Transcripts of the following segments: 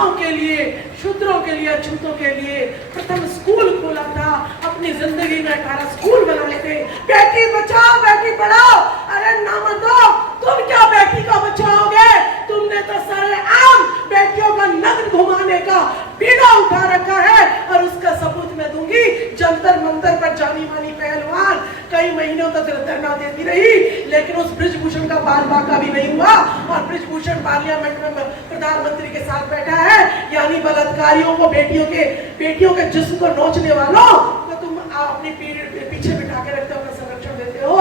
महिलाओं के लिए, शूद्रों के लिए, अछूतों के लिए प्रथम स्कूल खोला था। अपनी जिंदगी में 18 स्कूल बनाए थे। बेटी बचाओ बेटी पढ़ाओ। अरे नामर्दो, तुम क्या बेटी को बचाओगे? तुमने तो सरेआम बेटियों का नग्न घुमाने का बीड़ा उठा रखा है। और उसका सबूत मैं दूंगी। जंतर मंतर पर जानी मानी पहलवान कई महीनों तक धरना देती रही, लेकिन उस बृजभूषण का बाल बाका भी नहीं हुआ। और बृजभूषण पार्लियामेंट में प्रधानमंत्री के साथ बैठा है। यानी बलात्कारियों को, बेटियों के जिस्म को नोचने वालों तो तुम अपने पीछे बिठा के रखते हो, अपना संरक्षण देते हो।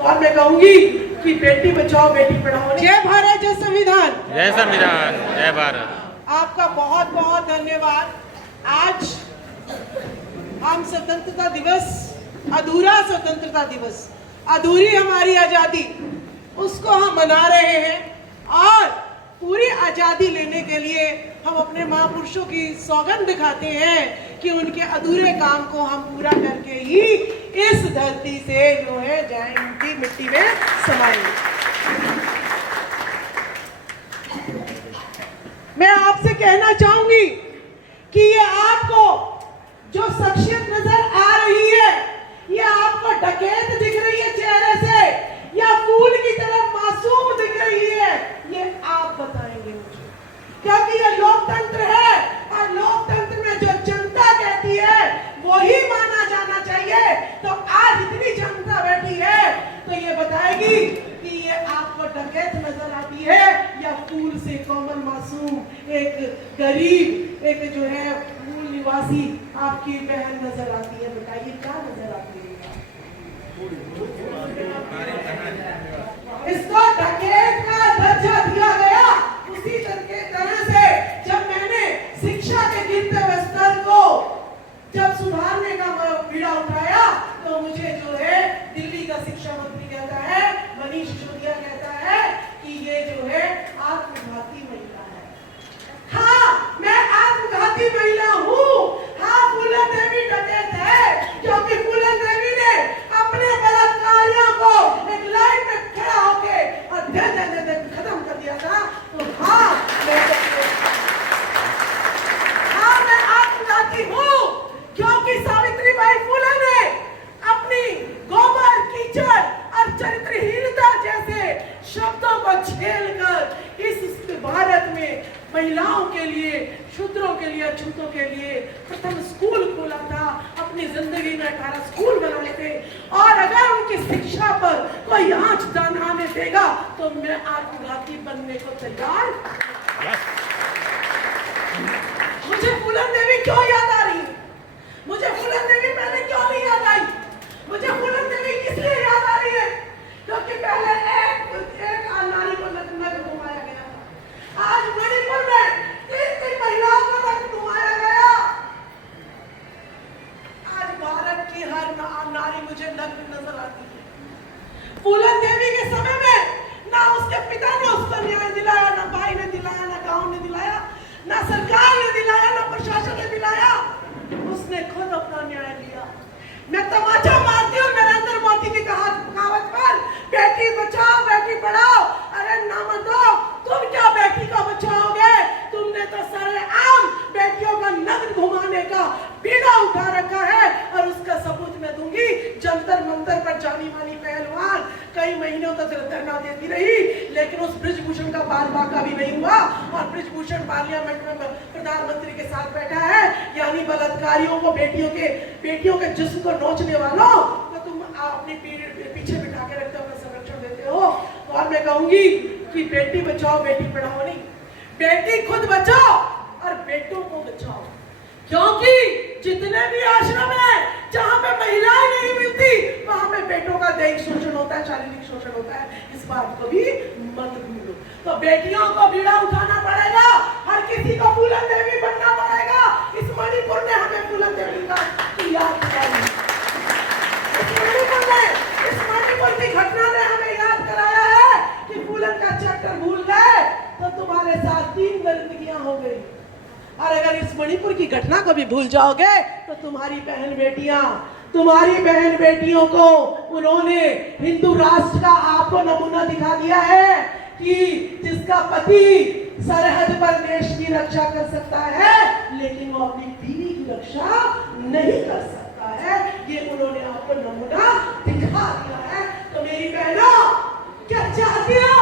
और मैं कहूंगी कि बेटी बचाओ बेटी पढ़ाओ। जय भारत, जय संविधान, जय संविधान, जय भारत। आपका बहुत बहुत धन्यवाद। आज हम स्वतंत्रता दिवस, अधूरा स्वतंत्रता दिवस, अधूरी हमारी आजादी, उसको हम मना रहे हैं। और पूरी आजादी लेने के लिए हम अपने महापुरुषों की सौगंध दिखाते हैं कि उनके अधूरे काम को हम पूरा करके ही इस धरती से जो है जाएंगे, मिट्टी में समाएंगे। मैं आपसे कहना चाहूंगी कि ये आपको जो शख्सियत नजर आ रही है, ये आपको डकैत दिख रही है चेहरे से या फूल की तरह मासूम दिख रही है, ये आप बताएंगे मुझे। क्योंकि ये लोकतंत्र है और लोकतंत्र में जो जनता कहती है वही माना जाना चाहिए। तो आज इतनी जनता बैठी है तो ये बताएगी कि ये आपको डकैत नजर आती है या फूल से कोमल मासूम, एक गरीब, एक जो है मूल निवासी आपकी बहन नजर आती है। बताइए क्या नजर आती है? इसको डकैत का दर्जा दिया गया। उसी तरह से जब मैंने शिक्षा के गिरते हुए स्तर को जब सुधारने का बीड़ा उठाया तो मुझे जो है दिल्ली का शिक्षा मंत्री कहता है, मनीष सिसोदिया कहता है कि ये जो है आत्मघाती महिला है। हाँ, मैं आत्मघाती महिला हूँ। हाँ, फूलन देवी डकैत है क्योंकि फूलन देवी ने अपने बलात्कारियों को एक लाइन में खड़ा होके और दे खत्म कर दिया था। तो हाँ, मैं आत्मघाती हूँ क्योंकि सावित्रीबाई फूले ने अपनी गोबर, कीचड़ और चरित्रहीनता जैसे शब्दों को झेलकर इस भारत में महिलाओं के लिए, शूद्रों के लिए, अछूतों के लिए प्रथम स्कूल खोला था। अपनी जिंदगी में 18 स्कूल बनाए थे। और अगर उनकी शिक्षा पर कोई आंच दाना आने देगा तो मैं आत्मघाती बनने को तैयार। मुझे फूलन देवी क्यों याद आ रही है? मुझे फूलन देवी पहले क्यों नहीं याद आई? मुझे फूलन देवी इसलिए याद आ रही है क्योंकि पहले एक नारी को नग्न घुमाया गया था। आज मणिपुर में 3 महिलाओं को नग्न घुमाया गया। आज भारत की हर नारी मुझे नग्न नजर आती है। फूलन देवी के समय में ना उसके पिता ने उसको न्याय दिलाया, ना भाई ने दिलाया, ना गांव ने दिलाया, ना सरकार ने दिलाया, ना प्रशासन ने दिलाया। उसने खुद अपना न्याय लिया। मैं तमाचा मारती हूँ नरेंद्र मोदी की कहावत पर, बेटी बचाओ बेटी पढ़ाओ। अरे नामर्दो, तुम क्या बेटी को बचाओगे? तुमने तो सरेआम बेटियों का नग्न घुमाने का बीड़ा उठा रखा है। और उसका सबूत मैं दूंगी। जंतर मंतर पर जानी मानी पहलवान कई महीनों तक धरना देती रही, लेकिन उस बृजभूषण का बाल बाका भी नहीं हुआ। और बृजभूषण पार्लियामेंट में प्रधानमंत्री के साथ बैठा है। यानी बलात्कारियों को, बेटियों के जिस्म को नोचने वालों तो तुम अपने पीछे बिठा के रखते हो, अपना संरक्षण देते हो। और मैं कहूंगी कि बेटी बचाओ बेटी पढ़ाओ नहीं, बेटी खुद बचाओ और बेटों को बचाओ। क्योंकि जितने भी आश्रम है जहाँ पे महिलाएं नहीं मिलती वहां पे बेटों का दैहिक शोषण होता है, शारीरिक शोषण होता है। इस बात को भी मत भूलो। तो बेटियों को बीड़ा उठाना पड़ेगा। हर किसी को फूलन देवी बनना पड़ेगा। इस मणिपुर ने हमें फूलन देवी का याद कराया। इस मणिपुर की घटना ने हमें याद कराया है कि फूलन का चैप्टर भूल गए तो तुम्हारे साथ 3 गलतियां हो गई। और अगर इस मणिपुर की घटना को भी भूल जाओगे तो तुम्हारी बहन बेटियों को उन्होंने हिंदू राष्ट्र का आपको नमूना दिखा दिया है कि जिसका पति सरहद पर देश की रक्षा कर सकता है, लेकिन वो अपनी बीवी की रक्षा नहीं कर सकता है। ये उन्होंने आपको नमूना दिखा दिया है। तो मेरी बहनों, क्या चाहती हो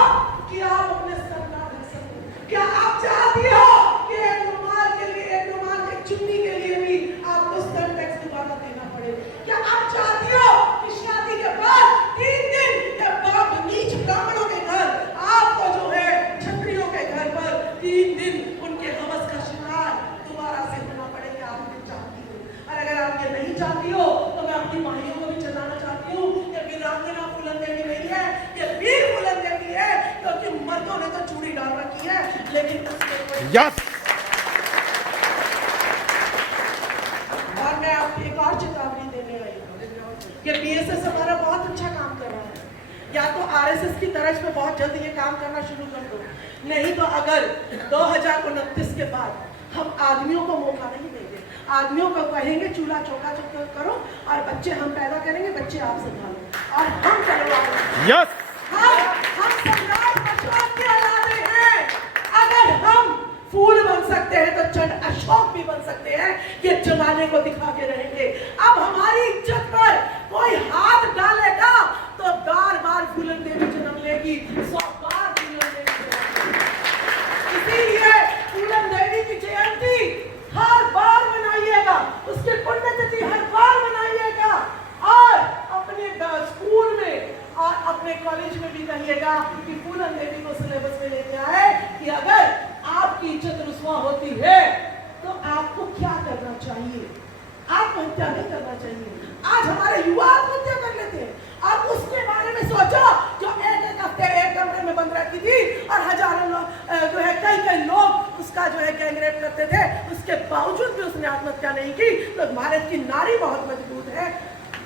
कि आप अपने सर ना ढक सको? क्या आप चाहती हो कि एक रुमाल के लिए, एक रुमाल की चुन्नी के लिए भी आपको स्तन टैक्स दोबारा देना पड़े? क्या आप चाहती हो कि शादी के बाद 3 दिन या बाप नीच ब्राह्मणों के घर, आपको जो है क्षत्रियों के घर पर 3 दिन उनके हवस का शिकार दोबारा से होना पड़े? क्या आप ये चाहती हो? और अगर आप ये नहीं चाहती हो तो मैं अपनी माहियों को भी चलाना चाहती हूँ कि वीरांगना फूलन देवी नहीं है, ये वीर फूलन देवी है, क्योंकि मर्दों ने तो चूड़ी डाल रखी है, लेकिन यस और मैं आपको एक और चेतावनी देने आई हूँ कि बीएसएस हमारा बहुत अच्छा काम कर रहा है। या तो आरएसएस की तरज पे बहुत जल्द ये काम करना शुरू कर दो, नहीं तो अगर 2029 के बाद हम आदमियों को मौका नहीं देंगे, आदमियों को कहेंगे चूल्हा चौका करो और बच्चे हम पैदा करेंगे, बच्चे आप संभालो और हम चलवाएंगे। यस हम सम्राट अशोक के औलादे हैं। अगर हम फूल बन सकते हैं तो चंड अशोक भी बन सकते हैं। ये जमाने को दिखा के रहेंगे। अब हमारी इज्जत पर कोई हाथ डालेगा तो बार बार फूलन देवी जन्म लेगी, 100 बार फूलन देवी जन्म लेगी। इसीलिए फूलन देवी की जयंती हर बार मनाइएगा, उसकी पुण्यतिथि हर बार मनाइएगा और अपने स्कूल में और अपने कॉलेज में भी कहिएगा कि फूलन देवी को सिलेबस में लेके आए कि अगर आपकी इज्जत रुस्वा होती है तो आपको क्या करना चाहिए? आत्महत्या नहीं करना चाहिए। आज हमारे युवा आत्महत्या कर लेते हैं और उसके बारे में सोचो, जो एक हफ्ते एक कमरे में बंद रखी थी और हजारों लोग जो है कई लोग उसका जो है गैंगरेप करते थे, उसके बावजूद भी उसने आत्महत्या नहीं की। तो भारत की नारी बहुत मजबूत है,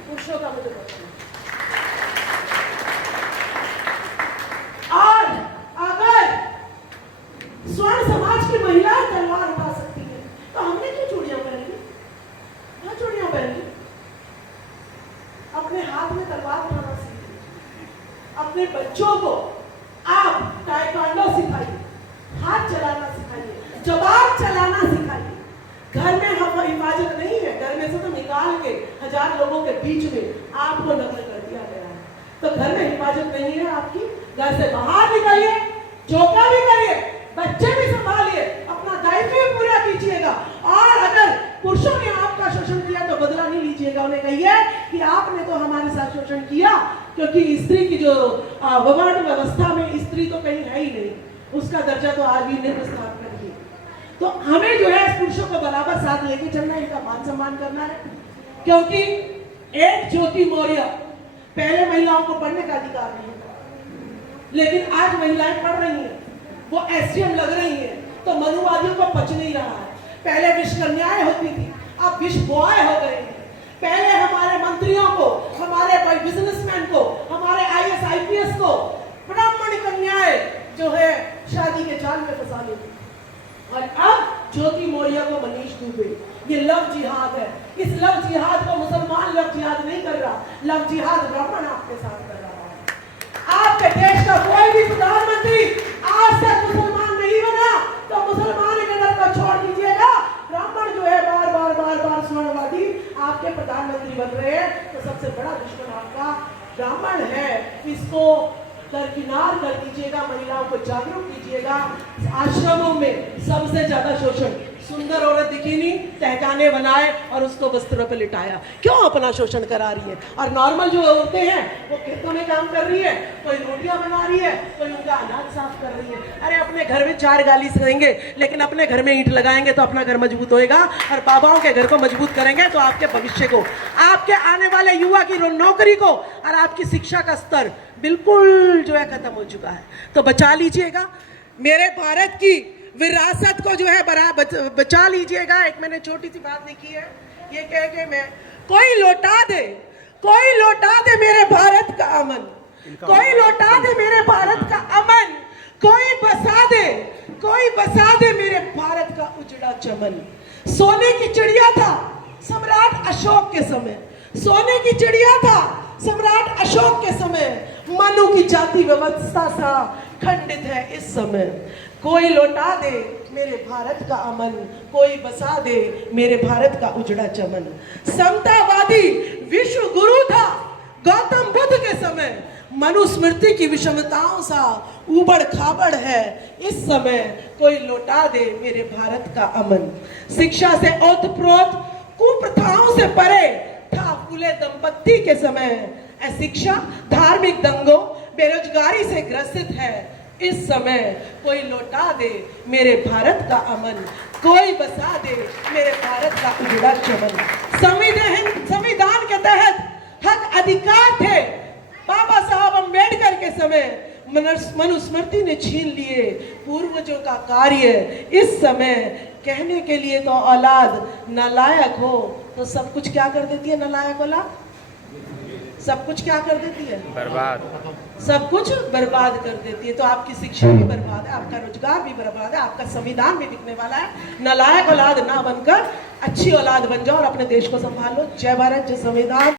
पुरुषों का मजबूत है। और अगर स्वर्ण समाज की महिलाएं तलवार उठा सकती है तो हमने क्यों चूड़ियां पहनी? क्या चूड़ियां पहनी? अपने हाथ में तलवार उठाना सीखिए। अपने बच्चों को आप ताइक्वांडो सिखाइए, हाथ चलाना सिखाइए, जबान चलाना सिखाइए। घर में हम हिफाजत नहीं है, घर में से तो निकाल के 1000 लोगों के बीच में आपको नकल कर दिया गया है। तो घर में हिफाजत नहीं है आपकी, घर से बाहर निकलिए, चौका भी करिए, बच्चे भी संभालिए, अपना दायित्व भी पूरा कीजिएगा। और अगर पुरुषों ने आपका शोषण किया तो बदला नहीं लीजिएगा, उन्हें कहिए कि आपने तो हमारे साथ शोषण किया, क्योंकि स्त्री की जो वर्ण व्यवस्था में स्त्री तो कहीं है ही नहीं, उसका दर्जा तो आज भी निम्न स्थान पर ही। तो हमें जो है पुरुषों को बराबर साथ लेके चलना है, इनका मान सम्मान करना है। क्योंकि एक ज्योति मौर्य, पहले महिलाओं को पढ़ने का अधिकार नहीं था, लेकिन आज महिलाएं पढ़ रही हैं, वो एसडीएम लग रही हैं, तो मनुवादियों को पच नहीं रहा है। पहले विश्व कन्याएं होती थी, अब विश्व बॉय हो गए हैं। पहले हमारे मंत्रियों को, हमारे बिजनेसमैन को, हमारे आईएएस आईपीएस को ब्राह्मण कन्याएं जो है शादी के जाल में फंसा लेती, और अब ज्योति मौर्य को मनीष दुबे। ये लव जिहाद है। इस लव जिहाद को मुसलमान लव जिहाद नहीं कर रहा, लव जिहाद ब्राह्मण आपके साथ कर रहा है। आपके देश का कोई भी प्रधानमंत्री आज तक मुसलमान नहीं बना, तो मुसलमान के डर को छोड़ दीजिएगा। ब्राह्मण जो है बार बार स्वर्णवादी आपके प्रधानमंत्री बन रहे हैं, तो सबसे बड़ा दुश्मन आपका ब्राह्मण है। इसको दरकिनार कर दीजिएगा, महिलाओं को जागरूक कीजिएगा। आश्रमों में सबसे ज्यादा शोषण, सुंदर औरत दिखी नहीं, तहखाने बनाए और उसको वस्त्रों पर लिटाया। क्यों अपना शोषण करा रही है? और नॉर्मल जो औरतें हैं वो खेतों में काम कर रही है, कोई रोटियां बना रही है, कोई उनका अनाज साफ कर रही है। अरे अपने घर में 4 गाली सहेंगे, लेकिन अपने घर में ईंट लगाएंगे तो अपना घर मजबूत होएगा। और बाबाओं के घर को मजबूत करेंगे तो आपके भविष्य को, आपके आने वाले युवा की नौकरी को और आपकी शिक्षा का स्तर बिल्कुल जो है खत्म हो चुका है। तो बचा लीजिएगा मेरे भारत की विरासत को, जो है बचा लीजिएगा। एक मैंने छोटी सी बात लिखी है, ये कह के मैं, कोई लौटा दे मेरे भारत का अमन, कोई लौटा दे मेरे भारत का अमन, कोई बसा दे मेरे भारत का उजड़ा चमन। सोने की चिड़िया था सम्राट अशोक के समय, सोने की चिड़िया था सम्राट अशोक के समय, मनु की जाति व्यवस्था सा खंडित है इस समय। कोई लौटा दे मेरे भारत का अमन, कोई बसा दे मेरे भारत का उजड़ा चमन। समतावादी विश्व गुरु था गौतम बुद्ध के समय, मनुस्मृति की विषमताओं सा उबड़ खाबड़ है इस समय, कोई लौटा दे मेरे भारत का अमन। शिक्षा से ओतप्रोत कुप्रथाओं से परे था फूले दंपत्ति के समय, अशिक्षा धार्मिक दंगों बेरोजगारी से ग्रसित है इस समय, कोई लौटा दे मेरे भारत का अमन, कोई बसा दे मेरे भारत का उजड़ा चमन। संविधान के तहत हक अधिकार थे बाबा साहब अम्बेडकर के समय, मनुस्मृति ने छीन लिए पूर्वजों का कार्य इस समय। कहने के लिए तो औलाद नालायक हो तो सब कुछ क्या कर देती है नालायक औलाद, सब कुछ क्या कर देती है बर्बाद, सब कुछ बर्बाद कर देती है। तो आपकी शिक्षा भी बर्बाद है, आपका रोजगार भी बर्बाद है, आपका संविधान भी बिकने वाला है। नालायक औलाद ना बनकर अच्छी औलाद बन जाओ और अपने देश को संभाल लो। जय भारत, जय संविधान।